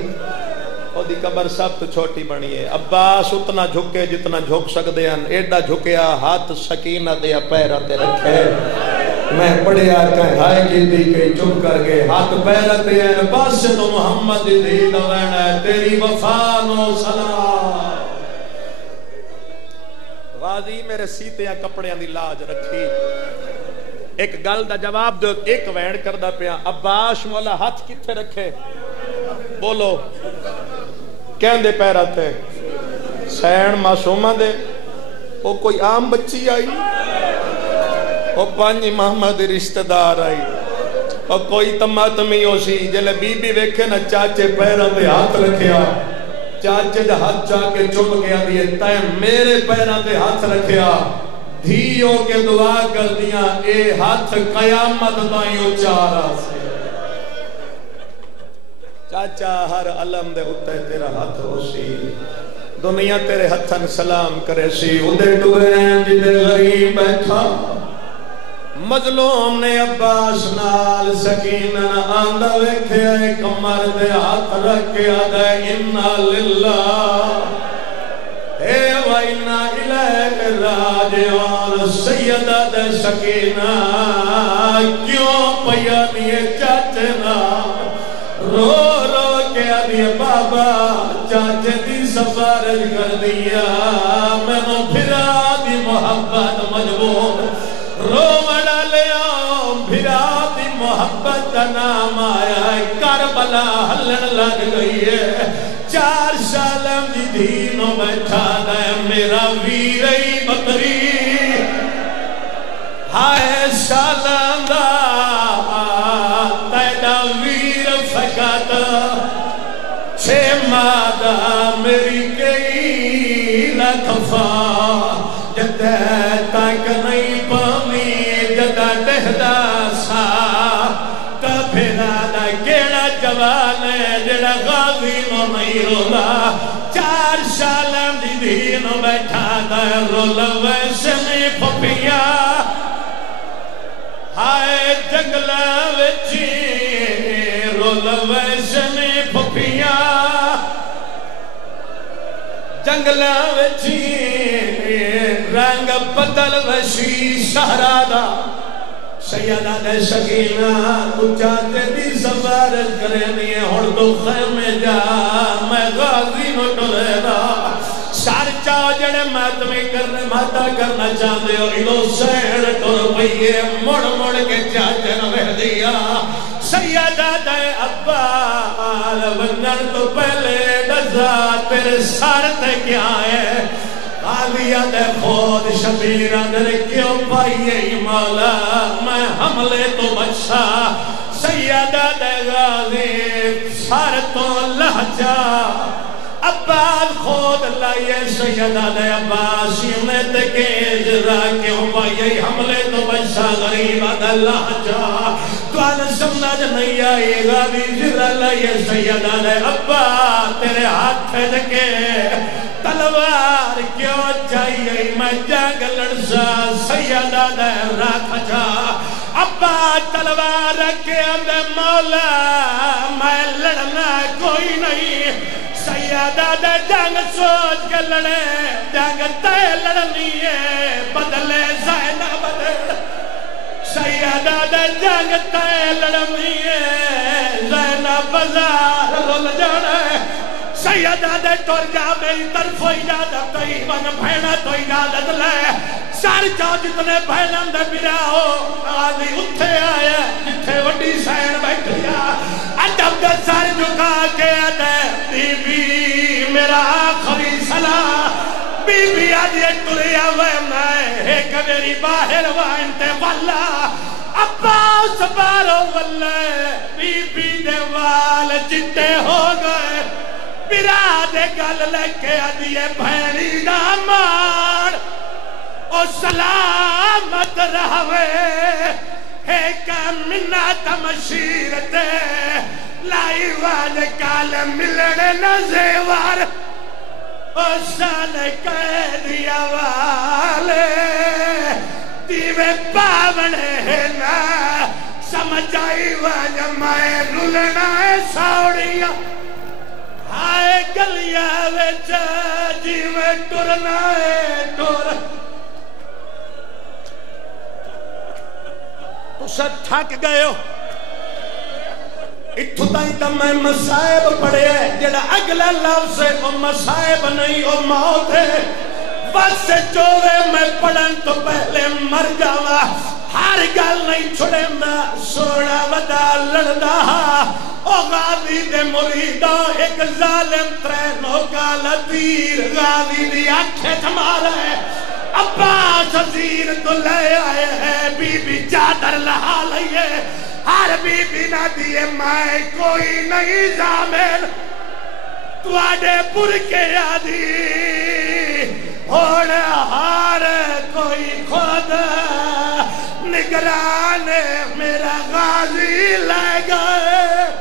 اور دی قبر سب تو چھوٹی بنی ہے عباس اتنا جھکے جتنا جھک سکتے ہیں ایڈا جھکیا ہاتھ سکینہ دیا پیراتے رکھے میں پڑھیا کہیں ہائے کی دی کہیں چپ کر گئے ہاتھ پیراتے ہیں پاس سے تو محمد دی دوین ہے تیری وفانو سلام غازی میرے سیتیاں کپڑیاں دی لاج رکھی ایک گل دا جواب دو ایک وین کردہ پیا عباس مولا ہاتھ کتھے رکھے بولو کہن دے پیراتے سین معصومہ دے وہ کوئی عام بچی آئی وہ پانچ محمد رشتہ دار آئی اور کوئی تماتمی ہو سی جلے بی بی ویکھے نا چاچے پیرہ دے ہاتھ رکھیا چاچے دے ہاتھ چاہ کے چپ گیا دیئے تائیں میرے پیرہ دے ہاتھ رکھیا دھیوں کے دعا کر دیا اے ہاتھ قیامت دائیوں چارہ سے چاچا ہر علم دے ہوتا ہے تیرا ہاتھ ہو سی دنیا تیرے ہتھن سلام کرے سی اندے ٹورین جدے غریب بیٹھا مظلوم نے عباس نال سکینہ آندہ ویکھے کمر دے ہاتھ رکھے آدھے انا للہ اے وائنا الہ راجعان سیدہ دے سکینہ کیوں پیا دیئے چاچے نا رو رو کے آدھے بابا چاچے دی سفارج کر دیا میں نو پھرا دی محبت مجبور رو مڑا لیا پھرا دی محبت نام آیا ہے کربلا ہلن لگ گئی ہے 4 سالم دی دینوں بیٹھا دے میرا ویرئی بکری ہائے سالم دا تیدا ویر فقط 6 مادہ میری کئی لکھفا جدہ تک نہیں پامی جدہ دہدہ سا تبھیرا دا کیڑا جوان ہے جڑا غازی نو نہیں رولا 4 سالم دی دینوں بیٹھا دا رولا ویسے میں پھپیا ہائے جنگلہ وچی رولا ویسے میں پھپیا جنگلہ وچی رنگ بدل وشی شہرادہ سیدہ دے سکینہ تو چاہتے دی سفارت کرے نہیں ہون تو خیر میں جا میں غازی نو ٹرے دا سار چاہ جڑے ماتمی کرنے ماتا کرنا چاہتے ہو ایلو سیر ٹر بھئیے مڑ مڑ کے چاہتے نو بہ دیا سیدہ دے عبال ونن تو پہلے ڈزا تیرے سارتے کیا ہے غازیہ دے خود شبیرہ دے کیوں پائیے مولا میں حملے تو بچا سیدہ دے غازی سارتوں لہجا عبال خود لائیے سیدہ دے عباس نے تکیز راکیوں بائی حملے تو بچہ غریب اللہ جا تو آن سمجھ نہیں آئی غادی جرہ لائیے سیدہ دے عباس تیرے ہاتھ دکے تلوار کیوں چاہیے میں جنگ لڑسا سیدہ دے راکھ جا ابا تلوار رکھے اندے مولا میں لڑنا کوئی نہیں سیدہ دے جنگ سوچ کے لڑے جنگ تے لڑنی ہے بدلے زینہ بدل سیدہ دے جنگ تے لڑنی ہے زینہ بزار رول جانا ہے سیدہ دے ٹور جا میری طرف اجازت تئی من بھینا تو اجازت لے سار جاؤ جتنے بھینم دے برا ہو آدھی اتھے آیا جتھے وڈی سین بیٹھیا ادب دے سار جھکا کے آدھے بی بی میرا آخری صلاح بی بی آدھی ٹریا ویمنا ایک میری باہر وائنتے واللہ عباس بارو واللہ بی بی دے وال چٹے ہو گئے برا دے گل لکے آدھیے بھینی دا مار او سلامت رہوے ایک منات مشیرتے لائی والے کال ملڑے نزیوار او سال قیدیا والے دیوے پاونے نا سمجھائی والے مائے رلنا ہے ساوڑیاں آئے گلیا ویچا جیوے ٹرنا ہے ٹور تو سب تھک گئے ہو اتھو تائی تا میں مسائب پڑے ہیں جڑا اگلا لفظ ہے وہ مسائب نہیں وہ موت ہے بس سے چوے میں پڑھن تو پہلے مر جاوا ہر گل نہیں چھڑے میں سوڑا ودا لڑدا او غازی دے مریدہ ایک ظالم ترینوں کا لطیر غازی دی آنکھیں تھمارا ہے عباس عزیر تو لے آئے ہیں بی بی چادر لہا لئیے ہر بی بی نہ دیئے مائے کوئی نہیں زامن تو آڈے پر کے آدھی ہوڑے ہار کوئی خود نگران میرا غازی لے گئے